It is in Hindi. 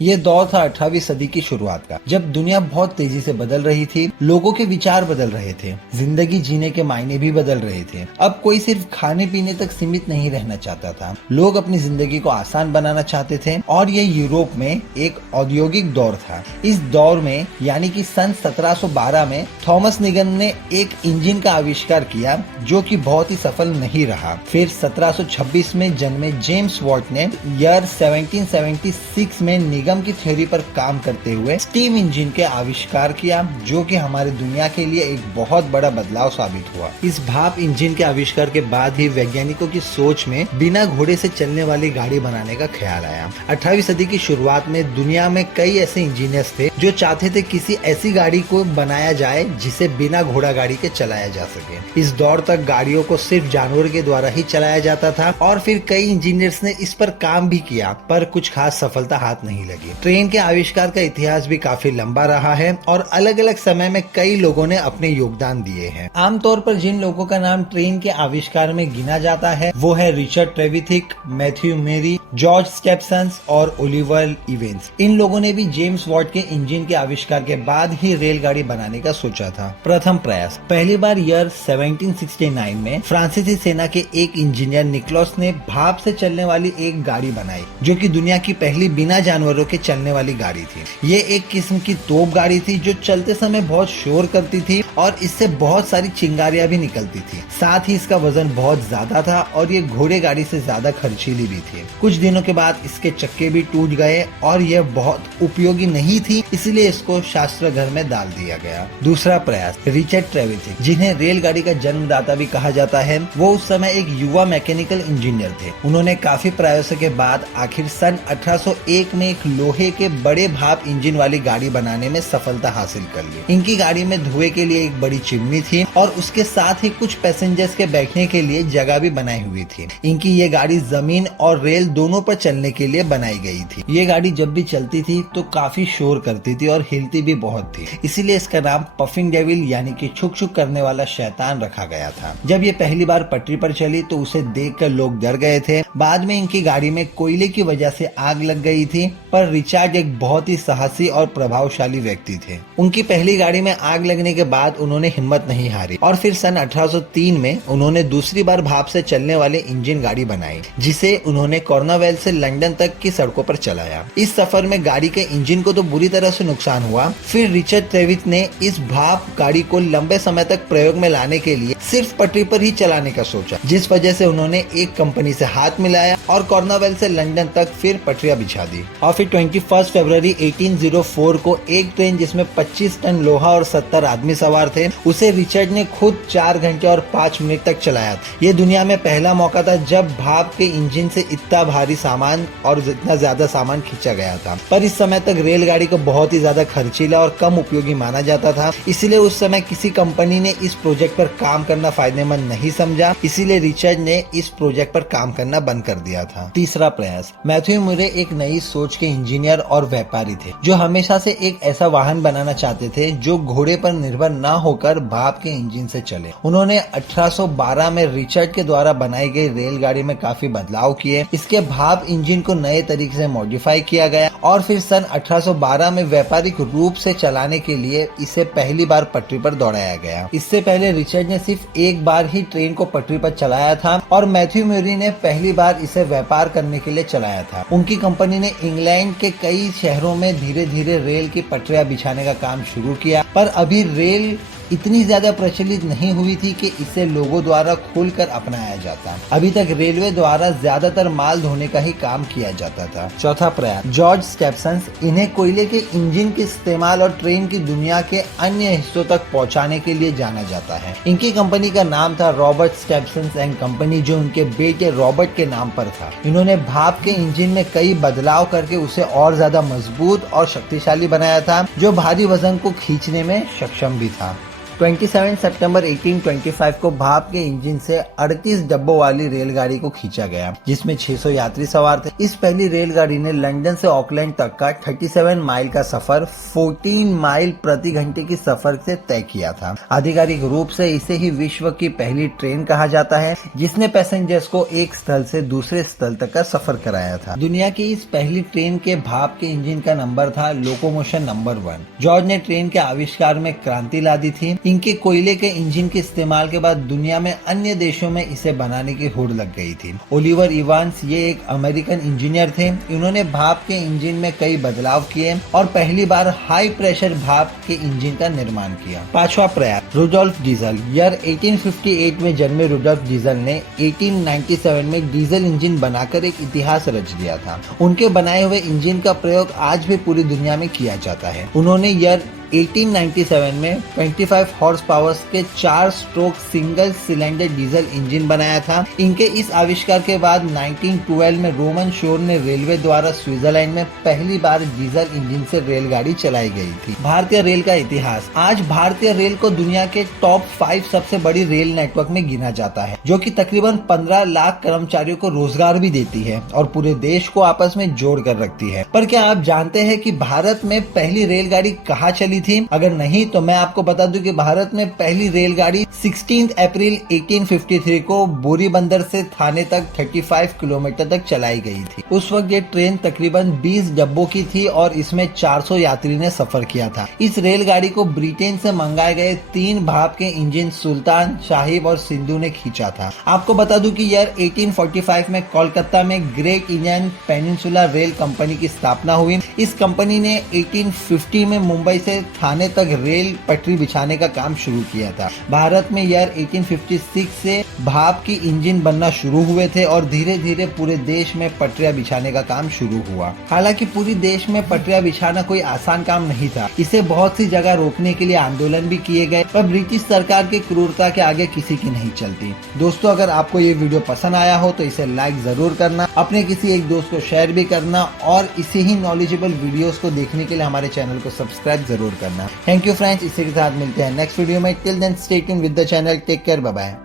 ये दौर था 18वीं सदी की शुरुआत का, जब दुनिया बहुत तेजी से बदल रही थी, लोगों के विचार बदल रहे थे, जिंदगी जीने के मायने भी बदल रहे थे। अब कोई सिर्फ खाने पीने तक सीमित नहीं रहना चाहता था, लोग अपनी जिंदगी को आसान बनाना चाहते थे और ये यूरोप में एक औद्योगिक दौर था। इस दौर में यानी कि सन 1712 में थॉमस निगन ने एक इंजन का आविष्कार किया जो कि बहुत ही सफल नहीं रहा। फिर 1726 में जन्मे जेम्स वॉट ने ईयर 1776 में निगम की थ्योरी पर काम करते हुए स्टीम इंजन के आविष्कार किया, जो कि हमारी दुनिया के लिए एक बहुत बड़ा बदलाव साबित हुआ। इस भाप इंजन के आविष्कार के बाद ही वैज्ञानिकों की सोच में बिना घोड़े से चलने वाली गाड़ी बनाने का ख्याल आया। 18वीं सदी की शुरुआत में दुनिया में कई ऐसे इंजीनियर्स थे जो चाहते थे किसी ऐसी गाड़ी को बनाया जाए जिसे बिना घोड़ा गाड़ी के चलाया जा सके। इस दौर तक गाड़ियों को सिर्फ जानवर के द्वारा ही चलाया जाता था और फिर कई इंजीनियर्स ने इस पर काम भी किया, पर कुछ खास सफलता हाथ नहीं लगी। ट्रेन के आविष्कार का इतिहास भी काफी लंबा रहा है और अलग अलग समय में कई लोगों ने अपने योगदान दिए हैं। आमतौर पर जिन लोगों का नाम ट्रेन के आविष्कार में गिना जाता है वो है रिचर्ड ट्रेविथिक, मैथ्यू मेरी, जॉर्ज स्टेप्सन और ओलिवर इवेंस। इन लोगों ने भी जेम्स वॉट के इंजन के आविष्कार के बाद ही रेलगाड़ी बनाने का सोचा था। प्रथम प्रयास पहली बार ईयर 1769 में फ्रांसीसी सेना के एक इंजीनियर निकोलस ने भाप से चलने वाली एक गाड़ी बनाई, जो कि दुनिया की पहली बिना जानवरों के चलने वाली गाड़ी थी। ये एक किस्म की तोप गाड़ी थी जो चलते समय बहुत शोर करती थी और इससे बहुत सारी चिंगारियां भी निकलती थी। साथ ही इसका वजन बहुत ज्यादा था और ये घोड़े गाड़ी से ज्यादा खर्चीली भी थी। कुछ दिनों के बाद इसके चक्के भी टूट गए और यह बहुत उपयोगी नहीं थी, इसलिए इसको शास्त्र घर में डाल दिया गया। दूसरा प्रयास रिचर्ड ट्रेविथिक, जिन्हें रेलगाड़ी का जन्मदाता भी कहा जाता है, वो उस समय एक युवा मैकेनिकल इंजीनियर थे। उन्होंने काफी प्रयासों के बाद आखिर सन 1801 में एक लोहे के बड़े भाप इंजन वाली गाड़ी बनाने में सफलता हासिल कर ली। इनकी गाड़ी में धुएं के लिए एक बड़ी चिमनी थी और उसके साथ ही कुछ पैसेंजर्स के बैठने के लिए जगह भी बनाई हुई थी। इनकी ये गाड़ी जमीन और रेल दोनों पर चलने के लिए बनाई गई थी। ये गाड़ी जब भी चलती थी तो काफी शोर करती थी और हिलती भी बहुत थी, इसीलिए इसका नाम पफिंग डेविल यानी कि छुक छुक करने वाला शैतान रखा गया था। जब ये पहली बार पटरी पर चली तो उसे देखकर लोग डर गए थे। बाद में इनकी गाड़ी में कोयले की वजह से आग लग गई थी, पर रिचर्ड एक बहुत ही साहसी और प्रभावशाली व्यक्ति थे। उनकी पहली गाड़ी में आग लगने के बाद उन्होंने हिम्मत नहीं हारी और फिर सन 1803 में उन्होंने दूसरी बार भाप से चलने वाले इंजन गाड़ी बनाई, जिसे उन्होंने कॉर्नवेल से लंदन तक की सड़कों पर चलाया। इस सफर में गाड़ी के इंजन को तो बुरी तरह से नुकसान हुआ। फिर रिचर्ड ट्रेविथ ने इस भाप गाड़ी को लंबे समय तक प्रयोग में लाने के लिए सिर्फ पटरी पर ही चलाने का सोचा, जिस वजह से उन्होंने एक कंपनी से हाथ मिलाया और कॉर्नवेल से लंदन तक फिर पटरियां बिछा दी। और फिर 21 फरवरी 1804 को एक ट्रेन जिसमें 25 टन लोहा और 70 आदमी सवार थे, उसे रिचर्ड ने खुद 4 घंटे और 5 मिनट तक चलाया। ये दुनिया में पहला मौका था जब भाप के इंजन से इतना भारी सामान और इतना ज्यादा सामान खींचा गया था। पर इस समय तक रेलगाड़ी को बहुत ही ज्यादा खर्चीला और कम उपयोगी माना जाता था, इसलिए उस समय किसी कंपनी ने इस प्रोजेक्ट पर काम करना फायदेमंद नहीं समझा, इसीलिए रिचर्ड ने इस प्रोजेक्ट पर काम करना बंद कर दिया था। तीसरा प्रयास मैथ्यू मुरे एक नई सोच के इंजीनियर और व्यापारी थे, जो हमेशा से एक ऐसा वाहन बनाना चाहते थे जो घोड़े पर निर्भर न होकर भाप के इंजन से चले। उन्होंने 1812 में रिचर्ड के द्वारा बनाई गई रेलगाड़ी में काफी बदलाव किए। इसके भाप इंजन को नए तरीके से मॉडिफाई किया गया और फिर सन 1812 में व्यापारिक रूप से चलाने के लिए इसे पहली बार पटरी पर दौड़ाया गया। इससे पहले रिचर्ड ने सिर्फ एक बार ही ट्रेन को पटरी पर चलाया था और मैथ्यू म्यूरी ने पहली बार इसे व्यापार करने के लिए चलाया था। उनकी कंपनी ने इंग्लैंड के कई शहरों में धीरे धीरे रेल की पटरियां बिछाने का काम शुरू किया, पर अभी रेल इतनी ज्यादा प्रचलित नहीं हुई थी कि इसे लोगों द्वारा खोलकर अपनाया जाता। अभी तक रेलवे द्वारा ज्यादातर माल ढोने का ही काम किया जाता था। चौथा प्रयास जॉर्ज स्टेप्सन, इन्हें कोयले के इंजन के इस्तेमाल और ट्रेन की दुनिया के अन्य हिस्सों तक पहुंचाने के लिए जाना जाता है। इनकी कंपनी का नाम था रॉबर्ट स्टेप्सन एंड कंपनी, जो उनके बेटे रॉबर्ट के नाम पर था। इन्होंने भाप के इंजन में कई बदलाव करके उसे और ज्यादा मजबूत और शक्तिशाली बनाया था, जो भारी वजन को खींचने में सक्षम भी था। 27 सितंबर 1825 को भाप के इंजन से 38 डब्बों वाली रेलगाड़ी को खींचा गया, जिसमें 600 यात्री सवार थे। इस पहली रेलगाड़ी ने लंदन से ऑकलैंड तक का 37 माइल का सफर 14 माइल प्रति घंटे की सफर से तय किया था। आधिकारिक रूप से इसे ही विश्व की पहली ट्रेन कहा जाता है, जिसने पैसेंजर्स को एक स्थल से दूसरे स्थल तक का सफर कराया था। दुनिया की इस पहली ट्रेन के भाप के इंजन का नंबर था लोकोमोशन नंबर 1। जॉर्ज ने ट्रेन के आविष्कार में क्रांति ला दी थी। इनके कोयले के इंजन के इस्तेमाल के बाद दुनिया में अन्य देशों में इसे बनाने की होड़ लग गई थी। ओलिवर इवांस ये एक अमेरिकन इंजीनियर थे। इन्होंने भाप के इंजन में कई बदलाव किए और पहली बार हाई प्रेशर भाप के इंजन का निर्माण किया। पांचवा प्रयास रुडोल्फ डीजल। ईयर 1858 में जन्मे रुडोल्फ डीजल ने 1897 में डीजल इंजन बनाकर एक इतिहास रच दिया था। उनके बनाए हुए इंजन का प्रयोग आज भी पूरी दुनिया में किया जाता है। उन्होंने ईयर 1897 में 25 हॉर्स पावर के 4 stroke single cylinder diesel engine बनाया था। इनके इस आविष्कार के बाद 1912 में रोमन शोर ने रेलवे द्वारा स्विट्जरलैंड में पहली बार डीजल इंजन से रेलगाड़ी चलाई गई थी। भारतीय रेल का इतिहास। आज भारतीय रेल को दुनिया के टॉप 5 सबसे बड़ी रेल नेटवर्क में गिना जाता है, जो कि तकरीबन 15 लाख कर्मचारियों को रोजगार भी देती है और पूरे देश को आपस में जोड़ कर रखती है। पर क्या आप जानते हैं कि भारत में पहली रेलगाड़ी कहाँ चली थी? अगर नहीं तो मैं आपको बता दूं कि भारत में पहली रेलगाड़ी 16 अप्रैल 1853 को बोरी बंदर से थाने तक 35 किलोमीटर तक चलाई गई थी। उस वक्त ये ट्रेन तकरीबन 20 डब्बों की थी और इसमें 400 यात्री ने सफर किया था। इस रेलगाड़ी को ब्रिटेन से मंगाए गए 3 भाप के इंजन सुल्तान, साहिब और सिंधु ने खींचा था। आपको बता दूं कि ईयर 1845 में कोलकाता में great Indian peninsula rail company की स्थापना हुई। इस कंपनी ने 1850 में मुंबई से थाने तक रेल पटरी बिछाने का काम शुरू किया था। भारत में ईयर 1856 से भाप की इंजन बनना शुरू हुए थे और धीरे धीरे पूरे देश में पटरियां बिछाने का काम शुरू हुआ। हालांकि पूरी देश में पटरियां बिछाना कोई आसान काम नहीं था। इसे बहुत सी जगह रोकने के लिए आंदोलन भी किए गए, पर ब्रिटिश सरकार की क्रूरता के आगे किसी की नहीं चलती। दोस्तों, अगर आपको ये वीडियो पसंद आया हो तो इसे लाइक जरूर करना, अपने किसी एक दोस्त को शेयर भी करना और इसी ही नॉलेजेबल वीडियोस को देखने के लिए हमारे चैनल को सब्सक्राइब जरूर करना। थैंक यू फ्रेंड्स, इसी के साथ मिलते हैं नेक्स्ट वीडियो में। Till then stay tuned with the channel. Take care, bye bye.